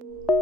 अस्सलाम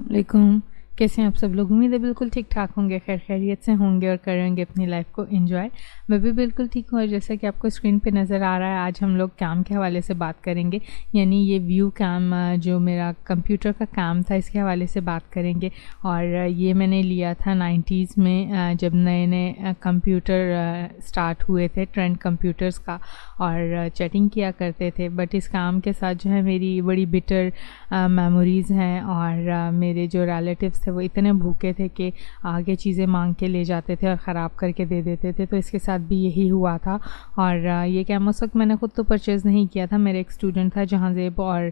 वालेकुम। कैसे हैं आप सब लोग? उम्मीद है बिल्कुल ठीक ठाक होंगे, खैर खैरियत से होंगे और करेंगे अपनी लाइफ को एंजॉय। मैं भी बिल्कुल ठीक हूँ और जैसा कि आपको स्क्रीन पे नज़र आ रहा है, आज हम लोग काम के हवाले से बात करेंगे। यानी ये व्यू कैम जो मेरा कंप्यूटर का काम था, इसके हवाले से बात करेंगे। और ये मैंने लिया था 90s में, जब नए नए कंप्यूटर स्टार्ट हुए थे, ट्रेंड कंप्यूटर्स का, और चैटिंग किया करते थे। बट इस काम के साथ जो है मेरी बड़ी बिटर मेमोरीज़ हैं। और मेरे जो रिलेटिव्स थे वो इतने भूखे थे कि आगे चीज़ें मांग के ले जाते थे और ख़राब करके दे देते थे। तो इसके साथ भी यही हुआ था। और ये कैम उस वक्त मैंने ख़ुद तो परचेज़ नहीं किया था, मेरे एक स्टूडेंट था जहांज़ेब, और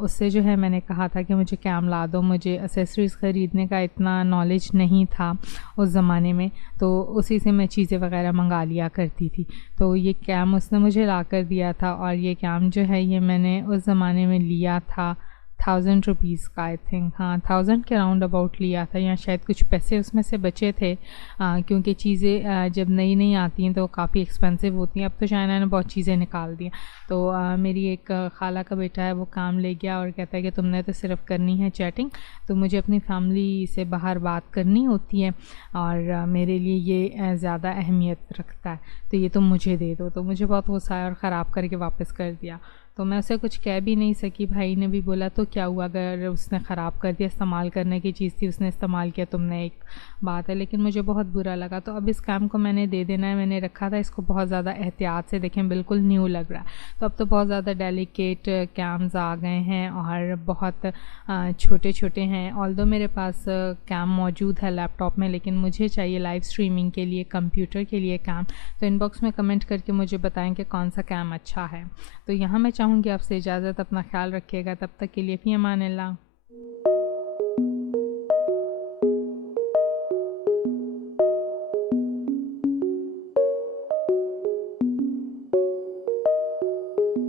उससे जो है मैंने कहा था कि मुझे कैम ला दो। मुझे एक्सेसरीज़ ख़रीदने का इतना नॉलेज नहीं था उस ज़माने में, तो उसी से मैं चीज़ें वगैरह मंगा लिया करती थी। तो ये कैम उसने मुझे ला कर दिया था। और ये कैम जो है ये मैंने उस ज़माने में लिया था 1000 रुपीज़ का, आई थिंक, हाँ 1000 के राउंड अबाउट लिया था, या शायद कुछ पैसे उसमें से बचे थे। क्योंकि चीज़ें जब नई नई आती हैं तो काफ़ी एक्सपेंसिव होती हैं। अब तो चाइना ने बहुत चीज़ें निकाल दी हैं। तो मेरी एक खाला का बेटा है, वो काम ले गया और कहता है कि तुमने तो सिर्फ करनी है चैटिंग, तो मुझे अपनी फैमिली से बाहर बात करनी होती है, और मेरे लिए ये ज़्यादा अहमियत रखता है, तो ये तुम मुझे दे दो। तो मुझे बहुत गुस्सा आया और ख़राब करके वापस कर दिया। तो मैं उसे कुछ कह भी नहीं सकी। भाई ने भी बोला तो क्या हुआ, अगर उसने ख़राब कर दिया, इस्तेमाल करने की चीज़ थी, उसने इस्तेमाल किया, तुमने एक बात है। लेकिन मुझे बहुत बुरा लगा। तो अब इस काम को मैंने दे देना है। मैंने रखा था इसको बहुत ज़्यादा एहतियात से, देखें बिल्कुल न्यू लग रहा है। तो अब तो बहुत ज़्यादा डेलिकेट कैम्स आ गए हैं और बहुत छोटे छोटे हैं। ऑल्दो मेरे पास कैम मौजूद है लैपटॉप में, लेकिन मुझे चाहिए लाइव स्ट्रीमिंग के लिए, कंप्यूटर के लिए कैम। तो इनबॉक्स में कमेंट करके मुझे बताएं कि कौन सा कैम अच्छा है। तो यहाँ मैं चाहूँगी आपसे इजाज़त, अपना ख्याल रखिएगा। तब तक के लिए फ़ी अमान अल्लाह।